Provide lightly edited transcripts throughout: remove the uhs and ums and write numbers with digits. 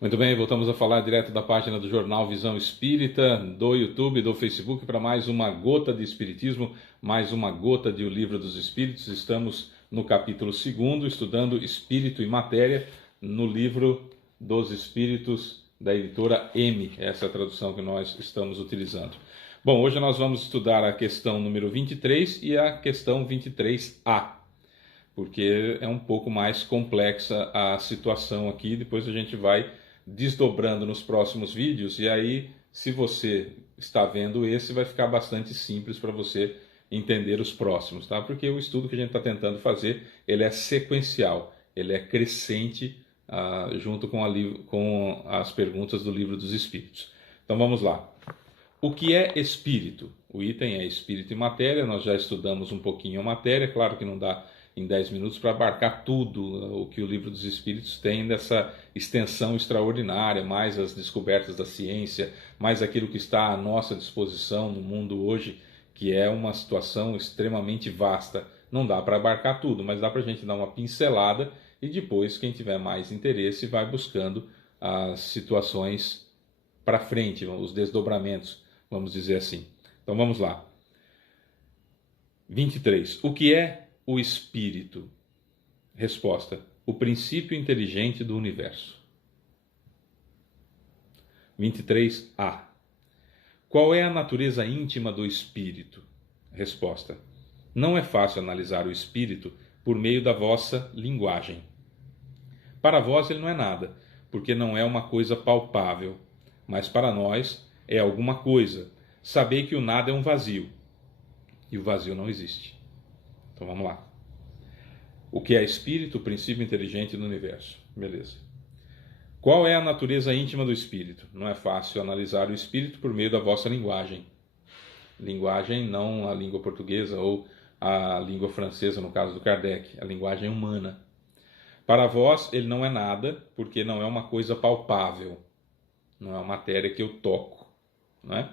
Muito bem, voltamos a falar direto da página do Jornal Visão Espírita, do YouTube, do Facebook, para mais uma gota de Espiritismo, mais uma gota de O Livro dos Espíritos. Estamos no capítulo 2, estudando Espírito e Matéria, no Livro dos Espíritos, da editora M. Essa é a tradução que nós estamos utilizando. Bom, hoje nós vamos estudar a questão número 23 e a questão 23A, porque é um pouco mais complexa a situação aqui. Depois a gente vai desdobrando nos próximos vídeos, e aí, se você está vendo esse, vai ficar bastante simples para você entender os próximos, tá? Porque o estudo que a gente está tentando fazer, ele é sequencial, ele é crescente, junto com as perguntas do Livro dos Espíritos. Então vamos lá. O que é espírito? O item é espírito e matéria. Nós já estudamos um pouquinho a matéria, claro que não dá em 10 minutos para abarcar tudo o que o Livro dos Espíritos tem dessa extensão extraordinária, mais as descobertas da ciência, mais aquilo que está à nossa disposição no mundo hoje, que é uma situação extremamente vasta. Não dá para abarcar tudo, mas dá para a gente dar uma pincelada e depois, quem tiver mais interesse, vai buscando as situações para frente, os desdobramentos, vamos dizer assim. Então vamos lá. 23. O que é o espírito? Resposta: o princípio inteligente do universo. 23A. Qual é a natureza íntima do espírito? Resposta: não é fácil analisar o espírito por meio da vossa linguagem. Para vós ele não é nada, porque não é uma coisa palpável, mas para nós é alguma coisa. Sabei que o nada é um vazio, e o vazio não existe. Então vamos lá. O que é espírito? O princípio inteligente do universo. Beleza. Qual é a natureza íntima do espírito? Não é fácil analisar o espírito por meio da vossa linguagem. Linguagem não a língua portuguesa ou a língua francesa, no caso do Kardec, a linguagem humana. Para vós ele não é nada, porque não é uma coisa palpável. Não é uma matéria que eu toco, não é?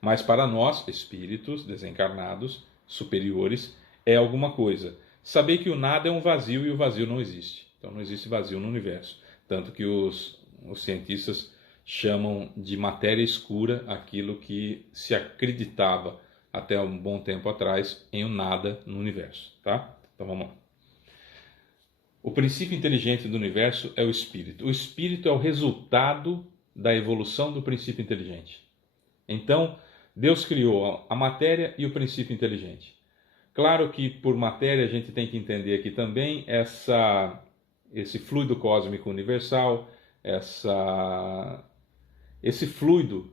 Mas para nós, espíritos desencarnados, superiores, é alguma coisa. Saber que o nada é um vazio e o vazio não existe. Então não existe vazio no universo. Tanto que os cientistas chamam de matéria escura aquilo que se acreditava até um bom tempo atrás em um nada no universo, tá? Então vamos lá. O princípio inteligente do universo é o espírito. O espírito é o resultado da evolução do princípio inteligente. Então, Deus criou a matéria e o princípio inteligente. Claro que por matéria a gente tem que entender aqui também esse fluido cósmico universal, esse fluido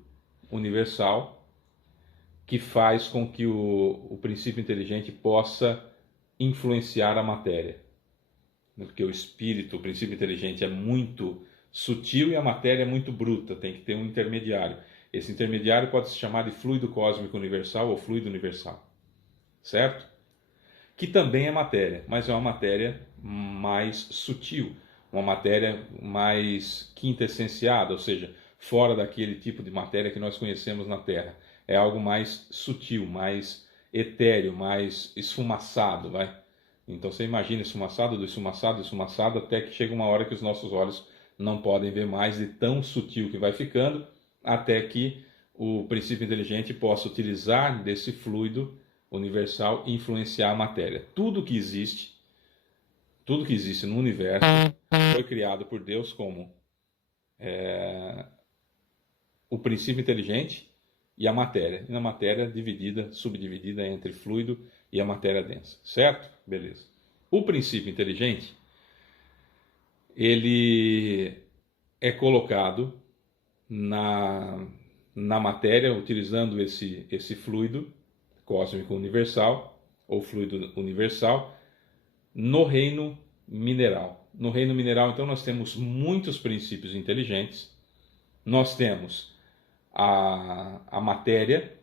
universal que faz com que o princípio inteligente possa influenciar a matéria. Porque o espírito, o princípio inteligente é muito sutil e a matéria é muito bruta, tem que ter um intermediário. Esse intermediário pode se chamar de fluido cósmico universal ou fluido universal, certo? Que também é matéria, mas é uma matéria mais sutil, uma matéria mais quintessenciada, ou seja, fora daquele tipo de matéria que nós conhecemos na Terra. É algo mais sutil, mais etéreo, mais esfumaçado, vai? Então você imagina esfumaçado, do esfumaçado, esfumaçado, até que chega uma hora que os nossos olhos não podem ver mais, de tão sutil que vai ficando, até que o princípio inteligente possa utilizar desse fluido universal e influenciar a matéria. Tudo que existe no universo foi criado por Deus como o princípio inteligente e a matéria. E na matéria subdividida entre fluido e a matéria densa. Certo? Beleza. O princípio inteligente, ele é colocado na matéria, utilizando esse fluido cósmico universal, ou fluido universal, no reino mineral. No reino mineral, então, nós temos muitos princípios inteligentes. Nós temos a matéria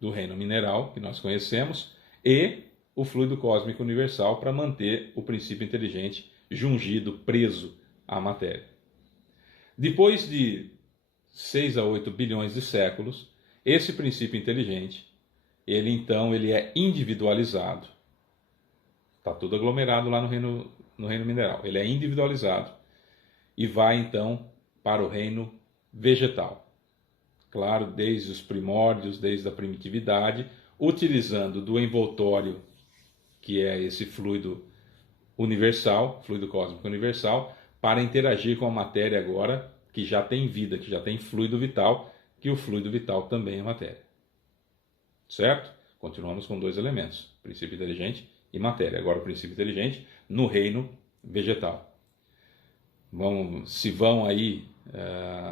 do reino mineral, que nós conhecemos, e o fluido cósmico universal para manter o princípio inteligente jungido, preso à matéria. Depois de 6 a 8 bilhões de séculos, esse princípio inteligente, ele é individualizado. Está tudo aglomerado lá no reino mineral. Ele é individualizado e vai então para o reino vegetal. Claro, desde os primórdios, desde a primitividade, utilizando do envoltório, que é esse fluido universal, fluido cósmico universal, para interagir com a matéria agora, que já tem vida, que já tem fluido vital, que o fluido vital também é matéria. Certo? Continuamos com dois elementos, princípio inteligente e matéria. Agora o princípio inteligente no reino vegetal. Se vão aí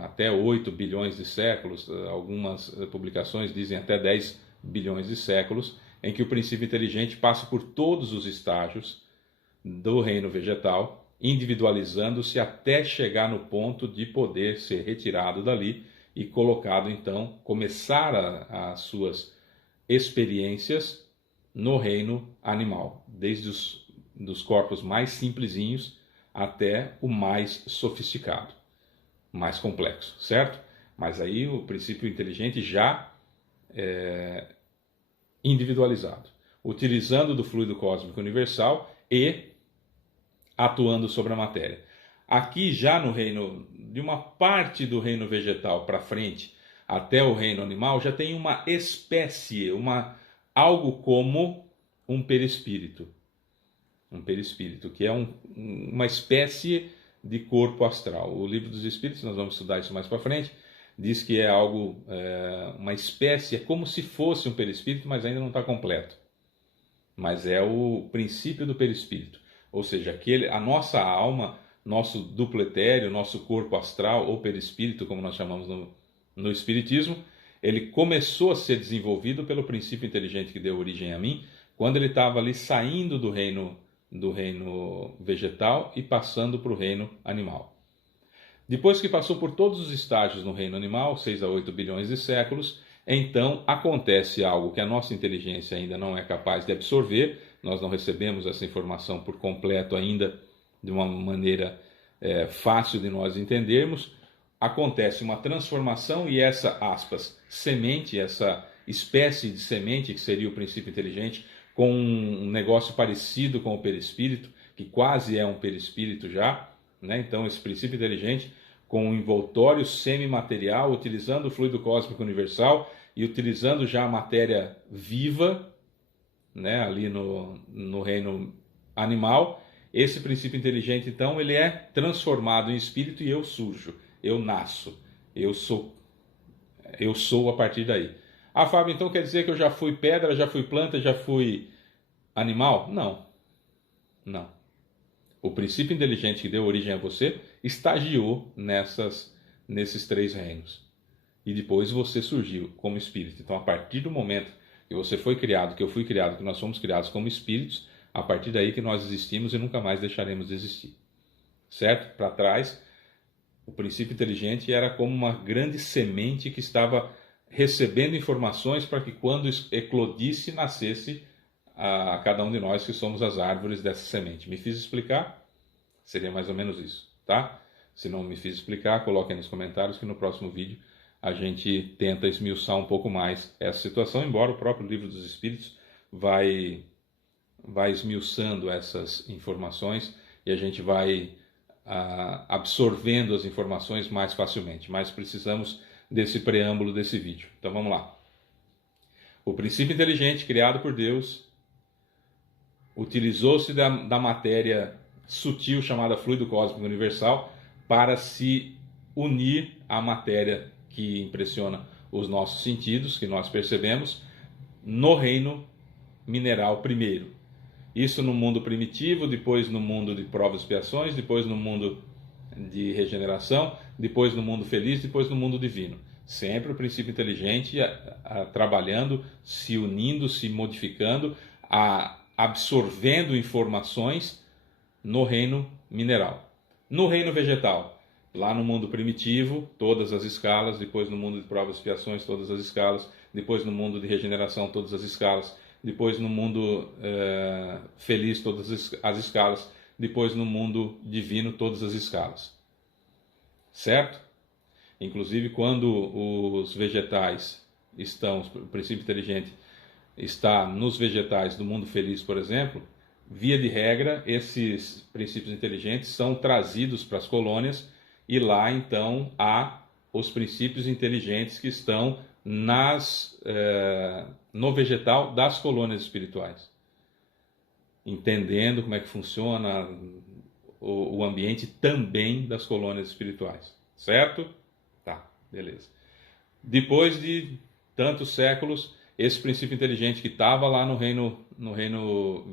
até 8 bilhões de séculos, algumas publicações dizem até 10 bilhões de séculos, em que o princípio inteligente passa por todos os estágios do reino vegetal, individualizando-se até chegar no ponto de poder ser retirado dali e colocado, então, começar as suas experiências no reino animal, desde dos corpos mais simplesinhos até o mais sofisticado, mais complexo, certo? Mas aí o princípio inteligente já individualizado, utilizando do fluido cósmico universal e atuando sobre a matéria. Aqui já no reino, de uma parte do reino vegetal para frente até o reino animal, já tem uma espécie, algo como um perispírito. Um perispírito, que é uma espécie de corpo astral. O Livro dos Espíritos, nós vamos estudar isso mais para frente, diz que é algo, uma espécie, é como se fosse um perispírito, mas ainda não está completo. Mas é o princípio do perispírito. Ou seja, a nossa alma, nosso duplo etéreo, nosso corpo astral, ou perispírito, como nós chamamos no Espiritismo, ele começou a ser desenvolvido pelo princípio inteligente que deu origem a mim, quando ele estava ali saindo do reino vegetal e passando para o reino animal. Depois que passou por todos os estágios no reino animal, 6 a 8 bilhões de séculos, então acontece algo que a nossa inteligência ainda não é capaz de absorver, nós não recebemos essa informação por completo ainda de uma maneira fácil de nós entendermos. Acontece uma transformação e essa, aspas, semente, essa espécie de semente que seria o princípio inteligente, com um negócio parecido com o perispírito, que quase é um perispírito já, né? Então esse princípio inteligente com um envoltório semimaterial, utilizando o fluido cósmico universal e utilizando já a matéria viva, né, ali no reino animal. Esse princípio inteligente, então, ele é transformado em espírito e eu surjo, eu nasço, eu sou a partir daí. Ah, Fábio, então quer dizer que eu já fui pedra, já fui planta, já fui animal? Não. Não. O princípio inteligente que deu origem a você estagiou nesses 3 reinos. E depois você surgiu como espírito. Então, a partir do momento que você foi criado, que eu fui criado, que nós somos criados como espíritos, a partir daí que nós existimos e nunca mais deixaremos de existir. Certo? Para trás, o princípio inteligente era como uma grande semente que estava recebendo informações para que quando eclodisse, nascesse a cada um de nós que somos as árvores dessa semente. Me fiz explicar? Seria mais ou menos isso, tá? Se não me fiz explicar, coloquem nos comentários que no próximo vídeo a gente tenta esmiuçar um pouco mais essa situação, embora o próprio Livro dos Espíritos vai esmiuçando essas informações e a gente vai absorvendo as informações mais facilmente, mas precisamos desse preâmbulo desse vídeo. Então vamos lá. O princípio inteligente criado por Deus utilizou-se da matéria sutil chamada fluido cósmico universal para se unir à matéria que impressiona os nossos sentidos, que nós percebemos, no reino mineral primeiro. Isso no mundo primitivo, depois no mundo de provas e expiações, depois no mundo de regeneração, depois no mundo feliz, depois no mundo divino. Sempre o princípio inteligente trabalhando, se unindo, se modificando, absorvendo informações no reino mineral. No reino vegetal, lá no mundo primitivo, todas as escalas, depois no mundo de provas e expiações, todas as escalas, depois no mundo de regeneração, todas as escalas, depois no mundo feliz, todas as escalas, depois no mundo divino, todas as escalas. Certo? Inclusive, quando os vegetais o princípio inteligente está nos vegetais do mundo feliz, por exemplo, via de regra, esses princípios inteligentes são trazidos para as colônias e lá então há os princípios inteligentes que estão no vegetal das colônias espirituais, entendendo como é que funciona o ambiente também das colônias espirituais, certo? Tá, beleza. Depois de tantos séculos, esse princípio inteligente que estava lá no reino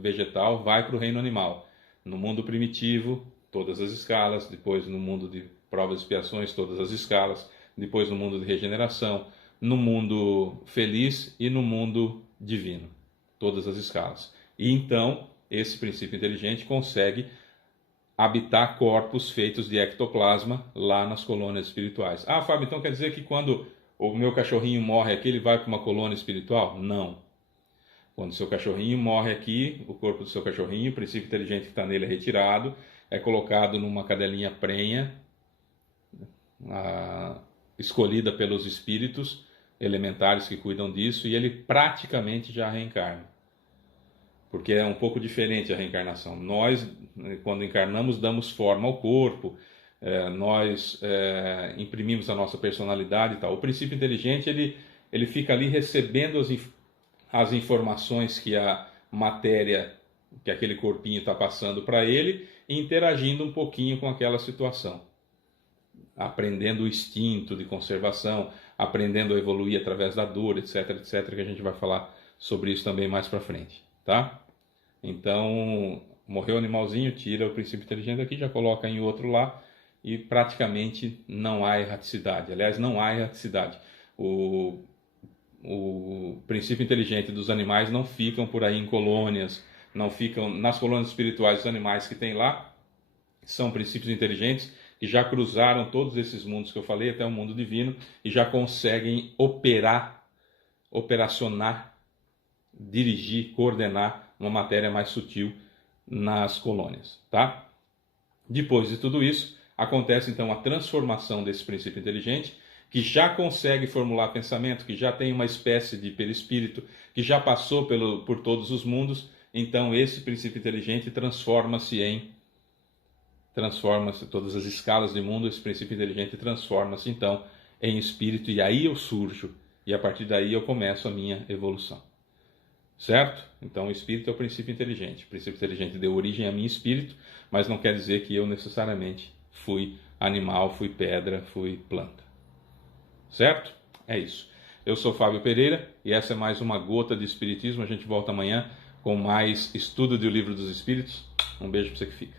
vegetal vai para o reino animal. No mundo primitivo, todas as escalas. Depois, no mundo de provas e expiações, todas as escalas. Depois, no mundo de regeneração. No mundo feliz e no mundo divino, todas as escalas. E então, esse princípio inteligente consegue habitar corpos feitos de ectoplasma lá nas colônias espirituais. Ah, Fábio, então quer dizer que quando o meu cachorrinho morre aqui, ele vai para uma colônia espiritual? Não. Quando o seu cachorrinho morre aqui, o corpo do seu cachorrinho, o princípio inteligente que está nele é retirado, é colocado numa cadelinha prenha, escolhida pelos espíritos elementares que cuidam disso, e ele praticamente já reencarna. Porque é um pouco diferente a reencarnação. Nós, quando encarnamos, damos forma ao corpo, nós imprimimos a nossa personalidade e tal. O princípio inteligente, ele fica ali recebendo as informações que a matéria, que aquele corpinho está passando para ele, e interagindo um pouquinho com aquela situação. Aprendendo o instinto de conservação, aprendendo a evoluir através da dor, etc, etc, que a gente vai falar sobre isso também mais para frente, tá? Então, morreu o animalzinho, tira o princípio inteligente daqui, já coloca em outro lá, e praticamente não há erraticidade. Aliás, não há erraticidade. O princípio inteligente dos animais não ficam por aí em colônias, não ficam nas colônias espirituais. Os animais que tem lá são princípios inteligentes que já cruzaram todos esses mundos que eu falei, até o mundo divino, e já conseguem operacionar, dirigir, coordenar uma matéria mais sutil nas colônias, tá? Depois de tudo isso, acontece então a transformação desse princípio inteligente, que já consegue formular pensamento, que já tem uma espécie de perispírito, que já passou por todos os mundos. Então esse princípio inteligente transforma-se todas as escalas de mundo, esse princípio inteligente transforma-se então em espírito, e aí eu surjo, e a partir daí eu começo a minha evolução. Certo? Então o espírito é o princípio inteligente. O princípio inteligente deu origem a mim, espírito, mas não quer dizer que eu necessariamente fui animal, fui pedra, fui planta. Certo? É isso. Eu sou Fábio Pereira e essa é mais uma gota de espiritismo. A gente volta amanhã com mais estudo do Livro dos Espíritos. Um beijo para você que fica.